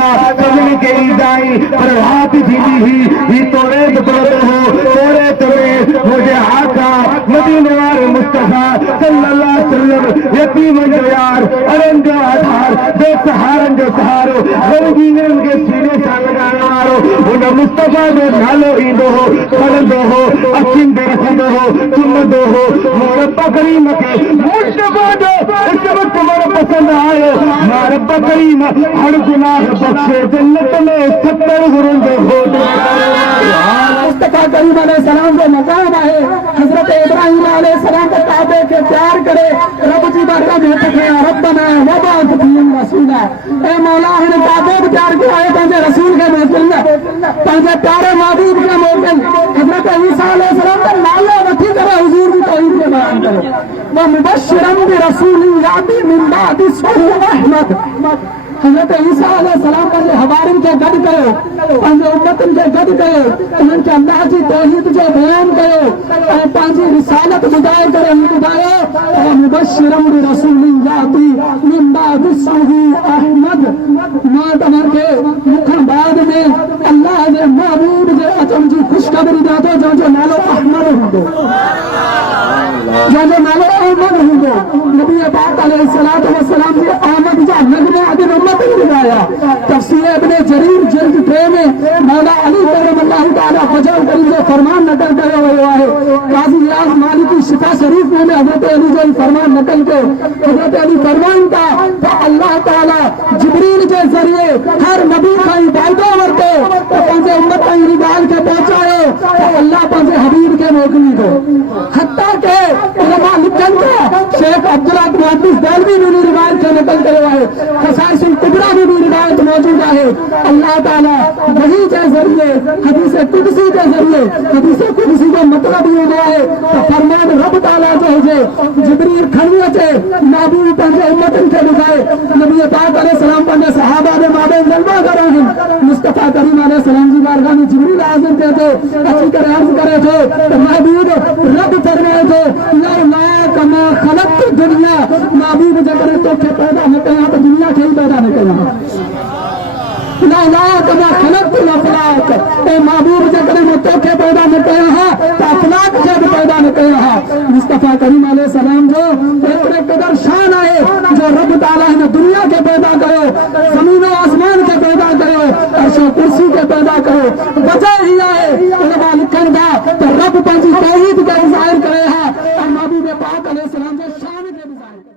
आधा कमल के दाई पर हाथ झीली ही तोड़े तोड़े तुम्हें मुझे आका मदीनवार मुस्तफा सल्लल्लाहु अलैहि वसल्लम यतीम जो यार अरन जो आधार बेसहारन जो सहारो गरीबीन के सीने सां लगाने वारो उन मुस्तफा जो नालो ईंदो हो खणंदो हो अखियुनि ते रखंदो हो चुमंदो हो रब करीम खे मुस्तफा जो इस्म तुम्हारा पसंद आयो मां रब करीम हर गुनाह बख्शे जन्नत में 70 गुरुन जो हो मुस्तफा करीम अलैहिस्सलाम जो मकाम है हजरत इब्राहिम अलैहिस्सलाम के काबे के प्यार करे रब जी बारगाह में हथ खड़ा रब्बना वबाअथ फीहिम रसूला ए मौला हिन काबे के प्यार के आए पंहिंजे रसूल के मोकिल पंहिंजे प्यारे महबूब के मोकिल हजरत ईसा अलैहिस्सलाम का नालो वठी करे हुजूर की तौहीद के बयान करे व मुबश्शिरन बिरसूलिन याती मिन बाद इस्मुहु अहमद हजरत ईसा अलैहिस्सलाम पंहिंजे हवारिन खे गॾु कयो पंहिंजे उम्मतनि खे गॾु कयो उन्हनि खे अल्लाह जी तौहीद जो बयान कयो ऐं पंहिंजी रिसालत ॿुधाए करे ॿुधायो मुबश्शिरन बिरसूलिन याती मिन बाद इस्मुहु अहमद मां तव्हांखे मूंखां बाद में अल्लाह जे महबूब जे अचण जी ख़ुशख़बरी ॾियां थो जंहिंजो नालो अहमद हूंदो जंहिंजो नालो अहमद हूंदो नबी पाक अलैहिस्सलातु वस्सलाम जी आमद जा नगमा अॼु उम्मत ने ॿुधाया तफ़सीर इब्न जरीर जिल्द 3 में मौला अली करमल्लाहु तआला वजह करीम जो फरमान नकल कयो वियो आहे काज़ी इयाज़ मालिकी शिफा शरीफ में हज़रत अली जो फरमान नकल कयो हज़रत अली फरमान था तो अल्लाह ताला जिब्रील के जरिए हर नबी खां वाइदो वरितो तो पंहिंजे उम्मत ताईं इन ॻाल्हि खे पहुचायो तो अल्लाह पंहिंजे हबीब खे मोकिली थो हत्ता के उलमा लिखनि था शेख अब्दुल्ला मुहद्दिस देलवी ने रिवायत खे नकल कयो आहे खसाइसुल कुबरा में भी रिवायत मौजूद है अल्लाह ताला वही के जरिए हदीस कुदसी के जरिए हदीस कुदसी का मतलब ये है तो फरमान रब ताला जो है जिब्रील खणी अचे महबूब पंहिंजे उम्मतन खे ॿुधाए नबी पाक अलैहिस्सलाम पंहिंजे सहाबा जे माबे जलवा करे मुस्तफा करीम अलैहिस्सलाम जी बारगाह में जिब्रील आज़म थे तो अची करे अर्ज़ करे थो तो महबूब रब फरमाए थो ला कमा खलक़त दुनिया महबूब जकर तोखे पैदा न कया तो दुनिया खे पैदा न कया कमा खलक़तुल अफ़लाक ए महबूब जकर तोखे पैदा न कया हा तो अफ़लाक खे भी पैदा न कया हा मुस्तफा करीम अलैहिस्सलाम जो एतिरे क़दर शान है जो रब ताला ने दुनिया के पैदा कयो ज़मीन और आसमान के पैदा कयो अर्श और कुर्सी के पैदा कयो वजह ही है